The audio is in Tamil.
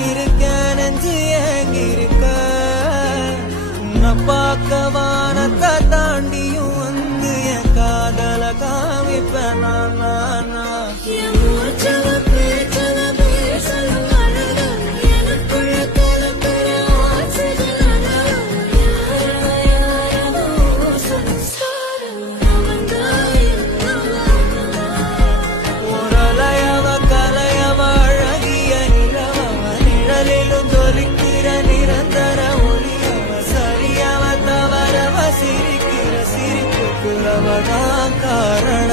காத்திருக்க நெஞ்சு ஏங்கிருக்க உன்னை பார்க்க வானத்தை தாண்டியும் வந்து என் காதல காமிப்பேன் நான் நிரந்தர ஒளியவ சரியவ தவறவ சிரிக்கிற சிரிப்புக்கு அவதான் காரணம்.